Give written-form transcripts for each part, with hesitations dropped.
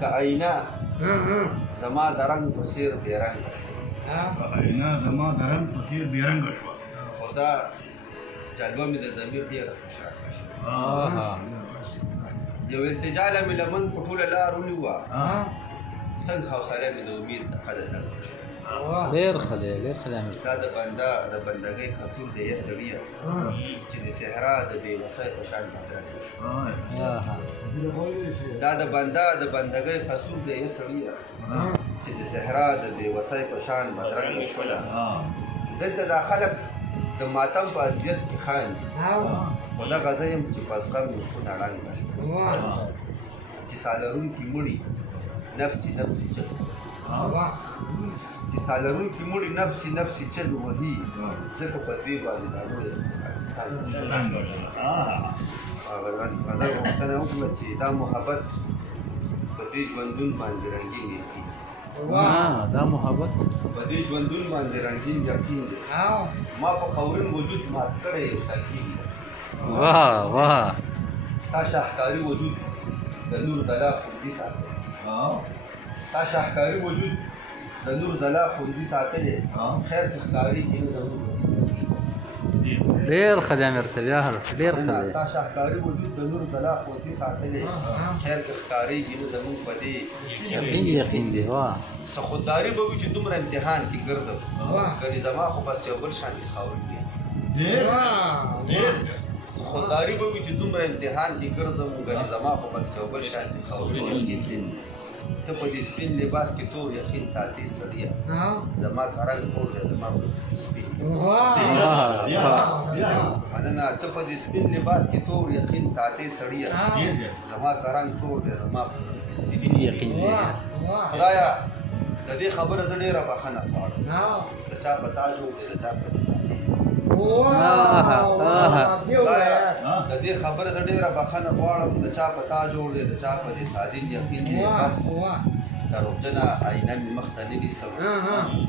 که آینه زما د رنګ په څېر بېرنګه شوه آینه زما د رنګ په څېر بېرنګه شوه خو زه جلوه مې د ضمیر ډېره خوشحاله شوه یو التجاله مې لمن په ټوله لار ونیوه څنګه حوصله مې د امید د قده ډنګه شوه ډېر ښه دی ډېر ښه دی دا د بنده د بندګۍ قصور دی یا سړیه چې د صحرا د بېوسۍ په شان بدرنګه شوه دا د بنده د بندګۍ قصور دی یا سړیه چې د صحرا د بېوسۍ په شان بدرنګه شوله دلته دا خلک د ماتم په اذیت کې خاندي خو دغه زه یم چې په زغم مې خونه ړنګه شوه چې سالرونکي مړي نفسي نفسي چغ چې سالرونکي مړي نفسي نفسي چغ وهي ځکه په دوی باندې دا لویه غزل غوښتنه وکړه چې دا محبت په دې ژوندون باندې رنګین یقین دا محبت په دې ژوندون باندې رنګین یقین دی ما په خورین وجود مات کړی یو سکین دی واه واه ستا شاهکاري وجود د نور ځلا خوندي ساتلی ستا شاهکاري وجود د نور ځلا خوندي ساتلی خیر که ښکاري کې نه زموږ ډېر ښه دی امیر صاحب یار ډېر ښه دی ستا شاهکاري وجود د نور ځلا خوندي ساتلی خیر که ښکارېږي نه زموږ په دې یقین یقین دی واه څه خودداري به وي چې دومره امتحان کې ګرځم ګنې زما خو بس یو بل شانتې خاورې دی خودداري به وي چې دومره امتحان کې ګرځم ګنې زما خو بس یو بل شانتې خاورې دی ته په دې سپین لباس کې تور یقین ساتې سړیه زما رنګ تور دی زما سپین مننه ته په دې سپین لباس کې تور یقین ساتې سړیه زما رنګ تور دی زما سپین یقین دی خدایا د دې خبره زه ډېره بښنه غواړم د چا په تا جوړ دی د چا په د دې خبره زه ډېره بښنه غواړم د چا په تا جوړ دی د چا په دې سادین یقین دی بس دروغجنه آینه مې مخ ته نه نیسم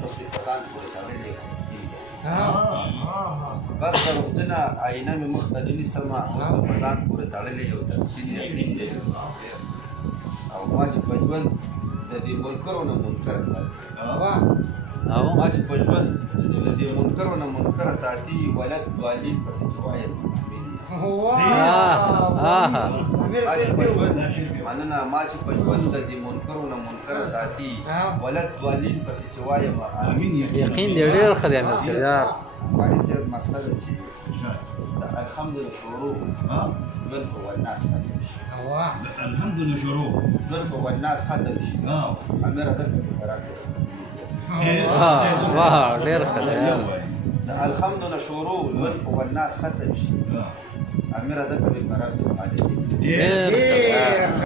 اوس مې په ځان پورې تړلی بس دروغجنه آینه مې مخ ته نه نیسم اوس مې په ځان پورې تړلی یو تسکین یقین دی او ما چې په ژوند د دې منکرو نه منکره ساتي ما چې په ژوند د دې منکرو نه منکره ساتي ولد والد پسې چې وایم مننه ما چې په ژوند د دې منکرو نه منکره ساتي ولد والد پسې چې وایم امین یقین دی ډېر ښه دی امیر صاحب یار والد صاحب مقصد چې د الحمدلله شروع ژوند په والناس ختم شي الحمدلله شروع ژوند په والناس ختم شي امیر حضرت واه ډېر ښه دی د الحمدلله شروع ژوند په والناس ختم شي امیر حضرت به برابر حاجت ډېر ښه